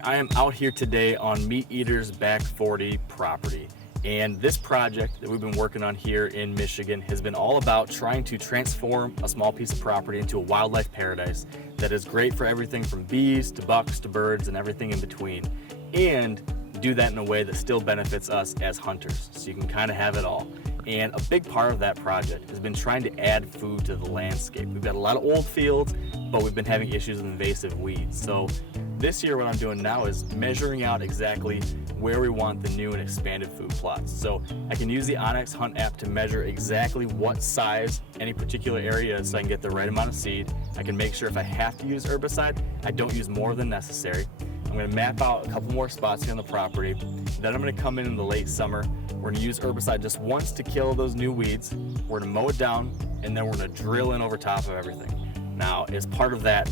right, I am out here today on MeatEater's back 40 property. And this project that we've been working on here in Michigan has been all about trying to transform a small piece of property into a wildlife paradise that is great for everything from bees to bucks to birds and everything in between. And do that in a way that still benefits us as hunters, so you can kind of have it all. And a big part of that project has been trying to add food to the landscape. We've got a lot of old fields, but we've been having issues with invasive weeds. So this year what I'm doing now is measuring out exactly where we want the new and expanded food plots. So I can use the onX Hunt app to measure exactly what size any particular area is so I can get the right amount of seed. I can make sure if I have to use herbicide, I don't use more than necessary. I'm going to map out a couple more spots here on the property. Then I'm going to come in the late summer. We're going to use herbicide just once to kill those new weeds. We're going to mow it down, and then we're going to drill in over top of everything. Now, as part of that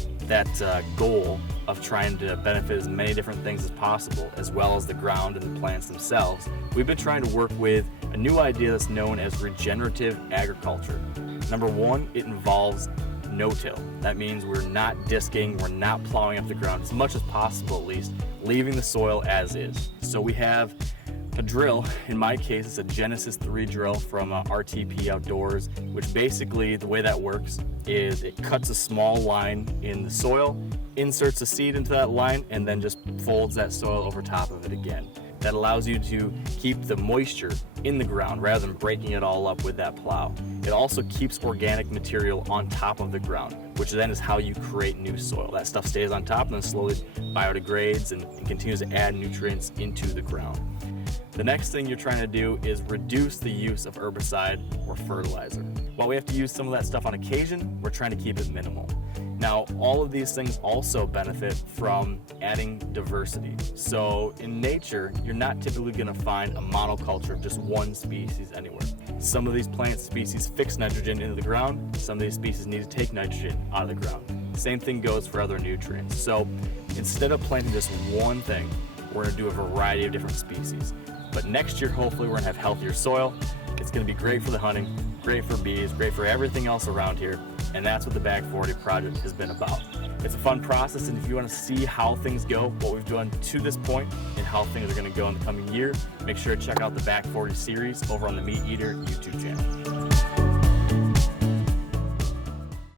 goal of trying to benefit as many different things as possible, as well as the ground and the plants themselves, we've been trying to work with a new idea that's known as regenerative agriculture. Number one, it involves no-till. That means we're not disking, we're not plowing up the ground, as much as possible at least, leaving the soil as is. So we have a drill. In my case, it's a Genesis 3 drill from RTP Outdoors, which basically the way that works is it cuts a small line in the soil, inserts a seed into that line, and then just folds that soil over top of it again. That allows you to keep the moisture in the ground rather than breaking it all up with that plow. It also keeps organic material on top of the ground, which then is how you create new soil. That stuff stays on top and then slowly biodegrades and continues to add nutrients into the ground. The next thing you're trying to do is reduce the use of herbicide or fertilizer. While we have to use some of that stuff on occasion, we're trying to keep it minimal. Now, all of these things also benefit from adding diversity. So in nature, you're not typically going to find a monoculture of just one species anywhere. Some of these plant species fix nitrogen into the ground. Some of these species need to take nitrogen out of the ground. Same thing goes for other nutrients. So instead of planting just one thing, we're going to do a variety of different species. But next year, hopefully, we're going to have healthier soil. It's going to be great for the hunting, great for bees, great for everything else around here. And that's what the Back 40 project has been about. It's a fun process, and if you want to see how things go, what we've done to this point, and how things are going to go in the coming year, make sure to check out the Back 40 series over on the MeatEater YouTube channel.